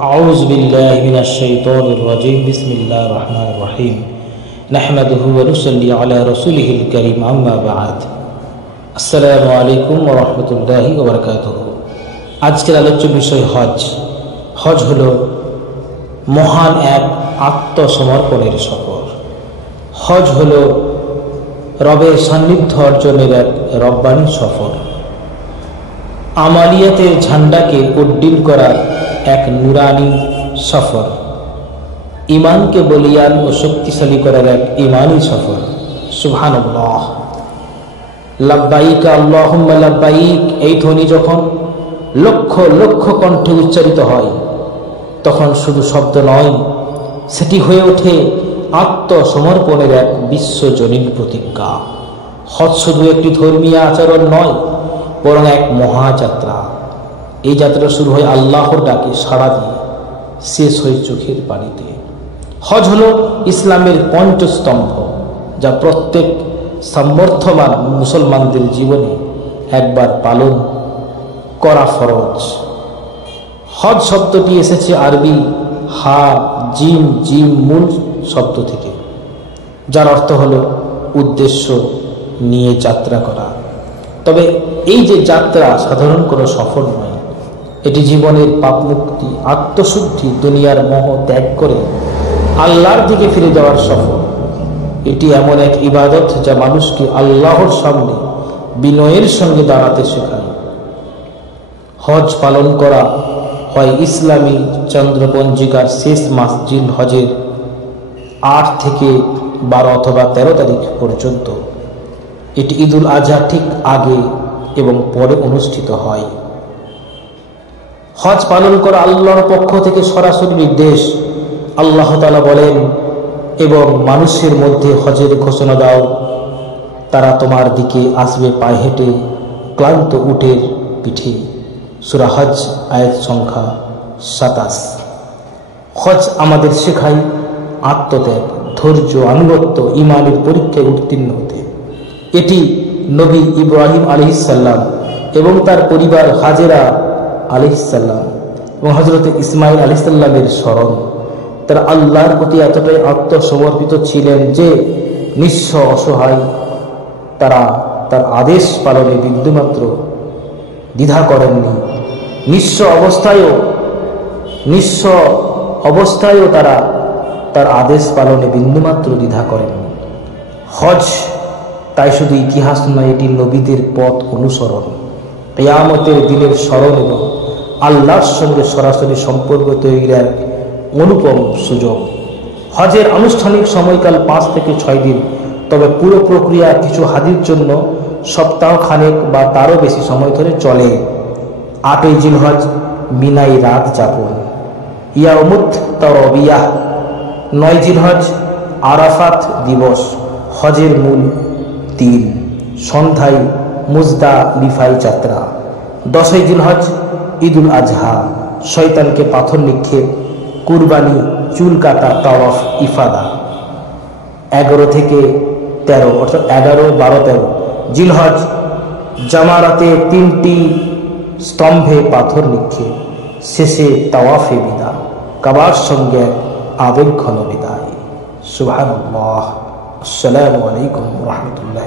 আউযু বিল্লাহি মিনাশ শাইতানির রাজিম। বিসমিল্লাহির রহমানির রহিম। নাহমাদুহু ওয়া নুসাল্লি আলা রাসূলিহিল কারীম, আম্মা বা'দ। আসসালামু আলাইকুম ওয়া রাহমাতুল্লাহি ওয়া বারাকাতুহু। আজকের আলোচ্য বিষয় হজ। হজ হলো মহান এক আত্মসমর্পণের সফর। হজ হলো রবের সান্নিধ্য অর্জনের এক রব্বানি সফর। আমালিয়াতের ঝান্ডাকে উড্ডীন করার এক নুরানি সফর। ইমানকে বলিয়ান ও শক্তিশালী করার এক ইমানি সফর। সুবহানাল্লাহ। লাব্বাইক আল্লাহুম্মা লাব্বাইক, এই ধ্বনি যখন লক্ষ লক্ষ কণ্ঠে উচ্চারিত হয় তখন শুধু শব্দ নয়, সেটি হয়ে ওঠে আত্মসমর্পণের এক বিশ্বজনীন প্রতিজ্ঞা। হজ শুধু একটি ধর্মীয় আচরণ নয়, বরং এক মহাযাত্রা। এই যাত্রা শুরু হয় আল্লাহর ডাকে সাড়া দিয়ে, শেষ হয় চোখের পানিতে। হজ হলো ইসলামের পঞ্চস্তম্ভ, যা প্রত্যেক সামর্থ্যবান মুসলমানদের জীবনে একবার পালন করা ফরজ। হজ শব্দটি এসেছে আরবি হা জিম জিম মূল শব্দ থেকে, যার অর্থ হলো উদ্দেশ্য নিয়ে যাত্রা করা। তবে এই যে যাত্রা সাধারণ কোনো সফর নয়, এটি জীবনের পাপ মুক্তি, আত্মশুদ্ধি, দুনিয়ার মোহ ত্যাগ করে আল্লাহর দিকে ফিরে যাওয়ার সফর। এটি এমন এক ইবাদত যা মানুষকে আল্লাহর সামনে বিনয়ের সঙ্গে দাঁড়াতে শেখায়। হজ পালন করা হয় ইসলামী চন্দ্রপঞ্জিকার শেষ মাস জিল হজের 8 থেকে 12 অথবা 13 তারিখ পর্যন্ত। এটি ঈদুল আজহা ঠিক আগে এবং পরে অনুষ্ঠিত হয়। হজ পালন করা আল্লাহর পক্ষ থেকে সরাসরি নির্দেশ। আল্লাহ তাআলা বলেন, এবং মানুষের মধ্যে হজের ঘোষণা দাও, তারা তোমার দিকে আসবে পায়ে হেঁটে, ক্লান্ত উটের পিঠে। সূরা হজ আয়াত সংখ্যা 27। হজ আমাদের শেখায় আত্মত্যাগ, ধৈর্য, আনুগত্য, ঈমানের পরীক্ষায় উত্তীর্ণ হতে। এটি নবী ইব্রাহিম আলাইহিসসালাম এবং তার পরিবার হাজেরা আলাইহিসসালাম এবং হযরত ইসমাঈল আলাইহিসসালামের স্মরণ। তারা আল্লাহর প্রতি এতটাই আত্মসমর্পিত ছিলেন যে নিঃস্ব অসহায় তারা তার আদেশ পালনে বিন্দুমাত্র দ্বিধা করেননি। নিঃস্ব অবস্থায়ও তারা তার আদেশ পালনে বিন্দুমাত্র দ্বিধা করেননি। হজ তাই শুধু ইতিহাস নয়, এটি নবীদের পথ অনুসরণ, কিয়ামতের দিনের স্মরণ এবং আল্লাহর সঙ্গে সরাসরি সম্পর্ক তৈরির এক অনুপম সুযোগ। হজের আনুষ্ঠানিক সময়কাল 5 থেকে 6 দিন, তবে পুরো প্রক্রিয়া কিছু হাজির জন্য সপ্তাহ খানেক বা তারও বেশি সময় ধরে চলে। 8ই জিলহজ মিনায় রাত যাপন, ইয়াউমুত তারবিয়াহ। 9 জিলহজ আরাফাত দিবস, হজের মূল দিন। সন্ধ্যায় মুজদালিফায় যাত্রা। 10ই জিলহজ ঈদুল আজহা, শয়তানকে পাথর নিক্ষেপ, কুরবানি, চুল কাটা, তাওয়াফ, ইফাদা। 11 থেকে 13 অর্থাৎ 11, 12, 13 জিলহজ জামারাতে 3টি স্তম্ভে পাথর নিক্ষেপ, শেষে তাওয়াফে বিদায়, কাবার সঙ্গে আবেগ ঘন বিদায়। সুবহানাল্লাহ। আসসালামু আলাইকুম ওয়া রাহমাতুল্লাহ।